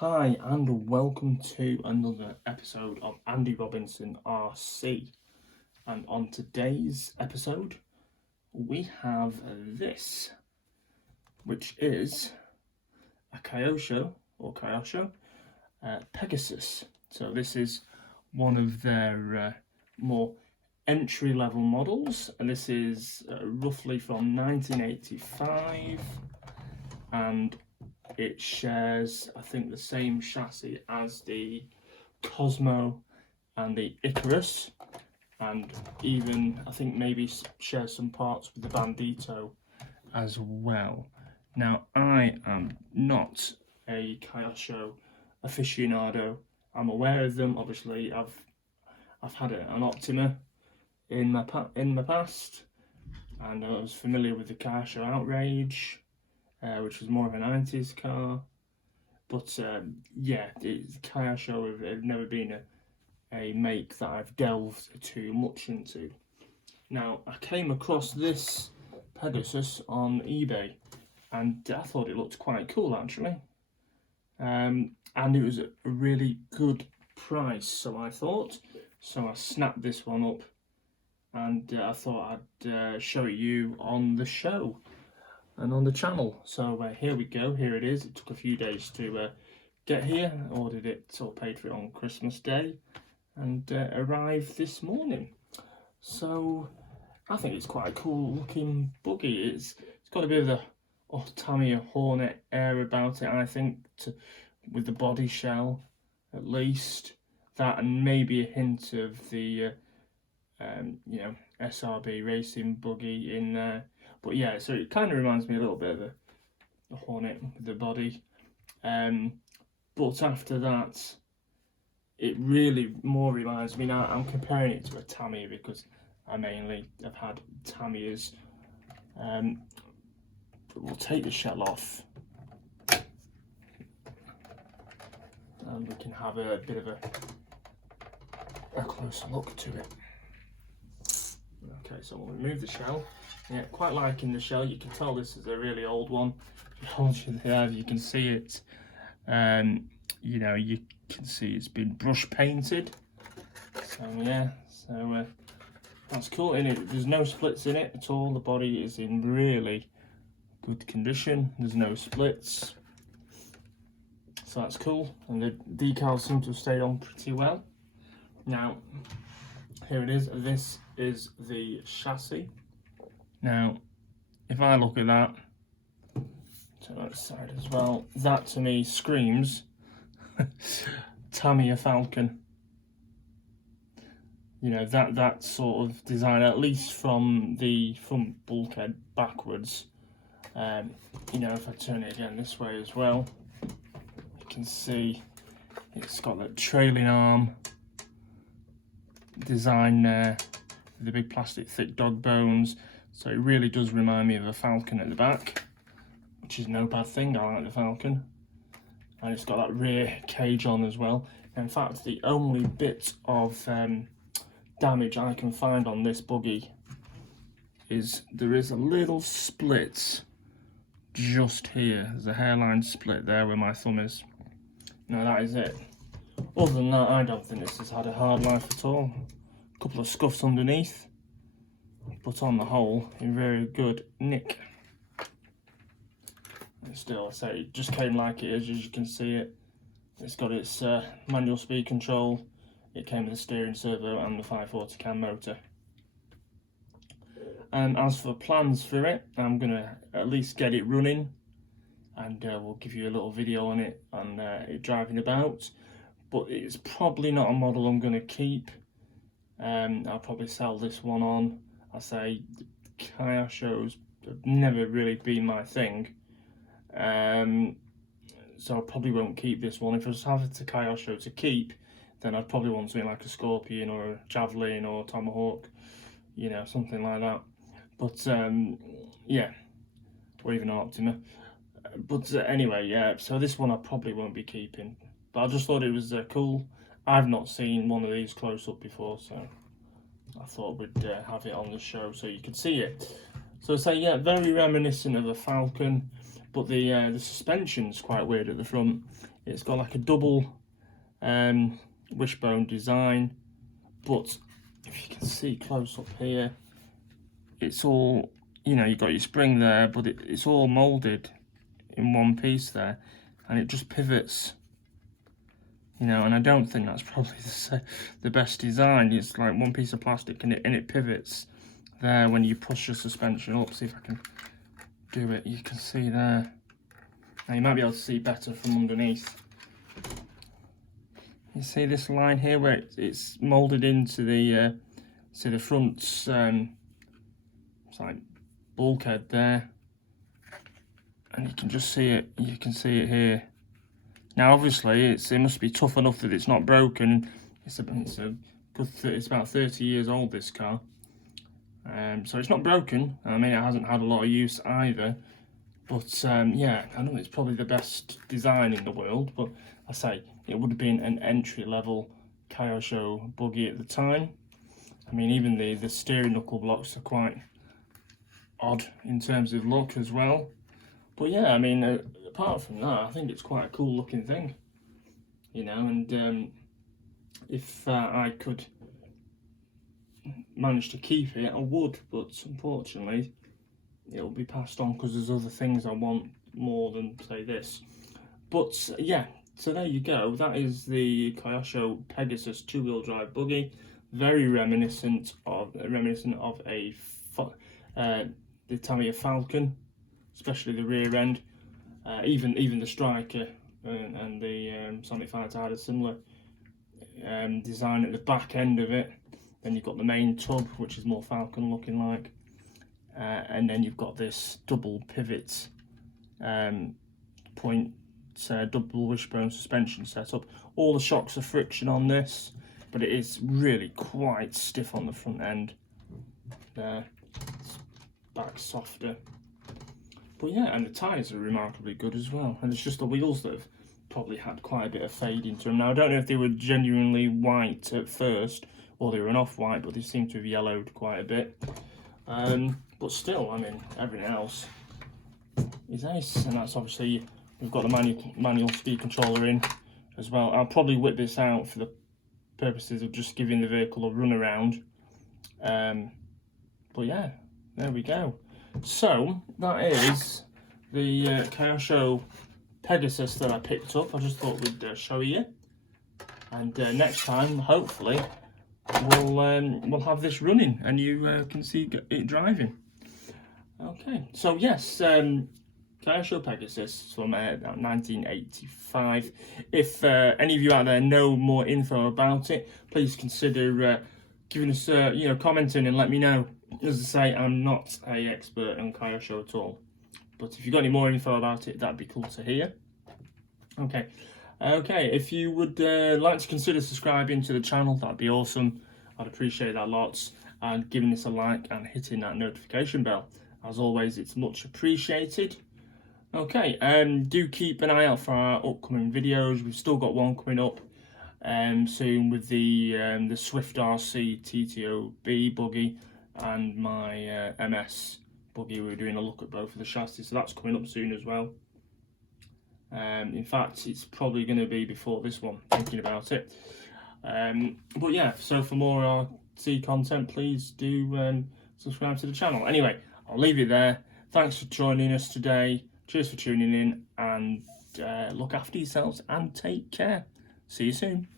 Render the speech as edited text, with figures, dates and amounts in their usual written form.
Hi and welcome to another episode of Andy Robinson RC. And on today's episode we have this, which is a Kyosho Pegasus. So this is one of their more entry-level models, and this is roughly from 1985, and it shares, I think, the same chassis as the Cosmo and the Icarus, and even, I think, maybe shares some parts with the Bandito as well. Now, I am not a Kyosho aficionado. I'm aware of them. Obviously, I've had an Optima in my past, and I was familiar with the Kyosho Outrage, which was more of a 90s car. But yeah, Kyosho have never been a make that I've delved too much into. Now, I came across this Pegasus on eBay, and I thought it looked quite cool actually. And it was a really good price, so I snapped this one up, and I thought I'd show it you on the show and on the channel. So here we go, here it is. It took a few days to get here. I ordered it or paid for it on Christmas Day, and arrived this morning. So I think it's quite a cool looking buggy. It's got a bit of the Tamiya Hornet air about it, I think, with the body shell at least. That and maybe a hint of the SRB racing buggy in there. But yeah, so it kind of reminds me a little bit of the Hornet with the body. But after that, it really more reminds me, now I'm comparing it to a Tamiya because I mainly have had Tamiyas. But we'll take the shell off, and we can have a bit of a closer look to it. Okay, so we'll remove the shell. Yeah, quite liking the shell. You can tell this is a really old one. If you hold it there, you can see it. You can see it's been brush painted. So yeah, that's cool. There's no splits in it at all. The body is in really good condition. There's no splits, so that's cool. And the decals seem to have stayed on pretty well. Now, here it is. This is the chassis. Now, if I look at that, to that side as well, that to me screams Tamiya Falcon. You know, that sort of design, at least from the front bulkhead backwards. If I turn it again this way as well, you can see it's got that trailing arm design there, the big plastic thick dog bones. So it really does remind me of a Falcon at the back, which is no bad thing. I like the Falcon. And it's got that rear cage on as well. In fact, the only bit of damage I can find on this buggy is there is a little split just here. There's a hairline split there where my thumb is. No, that is it. Other than that, I don't think this has had a hard life at all. A couple of scuffs underneath, but on the whole, in very good nick. And still, I say, it just came like it is, as you can see it. It's got its manual speed control. It came with the steering servo and the 540 cam motor. And as for plans for it, I'm going to at least get it running, and we'll give you a little video on it and it driving about. But it's probably not a model I'm going to keep. I'll probably sell this one on. I say Kyoshos have never really been my thing, so I probably won't keep this one. If I just have it to Kyosho to keep, then I'd probably want something like a Scorpion or a Javelin or a Tomahawk, something like that. But yeah, or even an Optima. But anyway, yeah, so this one I probably won't be keeping. But I just thought it was cool. I've not seen one of these close up before, so I thought we'd have it on the show so you could see it. So yeah, very reminiscent of a Falcon, but the suspension's quite weird at the front. It's got like a double wishbone design, but if you can see close up here, it's all, you know, you've got your spring there, but it's all moulded in one piece there, and it just pivots, you know, and I don't think that's probably the best design. It's like one piece of plastic and it pivots there when you push the suspension up. See if I can do it. You can see there. Now you might be able to see better from underneath. You see this line here where it's moulded into the front's it's like bulkhead there, and you can just see it. You can see it here. Now, obviously, it must be tough enough that it's not broken. It's about 30 years old, this car, so it's not broken. I mean, it hasn't had a lot of use either. But yeah, I know it's probably the best design in the world, but I say it would have been an entry-level Kyosho buggy at the time. I mean, even the steering knuckle blocks are quite odd in terms of look as well. But yeah, I mean, apart from that, I think it's quite a cool looking thing, you know. And if I could manage to keep it, I would, but unfortunately it'll be passed on because there's other things I want more than, say, this. But yeah, so there you go. That is the Kyosho Pegasus two-wheel drive buggy. Very reminiscent of a the Italia Falcon, especially the rear end. Even the Striker and the Sonic Fighter had a similar design at the back end of it. Then you've got the main tub, which is more Falcon looking like. And then you've got this double pivot point double wishbone suspension setup. All the shocks are friction on this, but it is really quite stiff on the front end. There, back softer. But yeah, and the tyres are remarkably good as well. And it's just the wheels that have probably had quite a bit of fade into them. Now, I don't know if they were genuinely white at first, or they were an off-white, but they seem to have yellowed quite a bit. But still, I mean, everything else is ace. And that's obviously, we've got the manual speed controller in as well. I'll probably whip this out for the purposes of just giving the vehicle a run around. But yeah, there we go. So that is the Kyosho Pegasus that I picked up. I just thought we'd show you. And next time, hopefully, we'll have this running and you can see it driving. Okay, so yes, Kyosho Pegasus from 1985. If any of you out there know more info about it, please consider giving us, commenting and let me know. As I say, I'm not an expert on Kyosho at all, but if you've got any more info about it, that'd be cool to hear. Okay, if you would like to consider subscribing to the channel, that'd be awesome. I'd appreciate that lots, and giving this a like and hitting that notification bell. As always, it's much appreciated. Okay, do keep an eye out for our upcoming videos. We've still got one coming up soon with the Swift RC TTOB buggy and my MS buggy. We're doing a look at both of the chassis, so that's coming up soon as well. In fact, it's probably going to be before this one, thinking about it. But yeah, so for more RC content, please do subscribe to the channel. Anyway, I'll leave it there. Thanks for joining us today. Cheers for tuning in, and look after yourselves and take care. See you soon.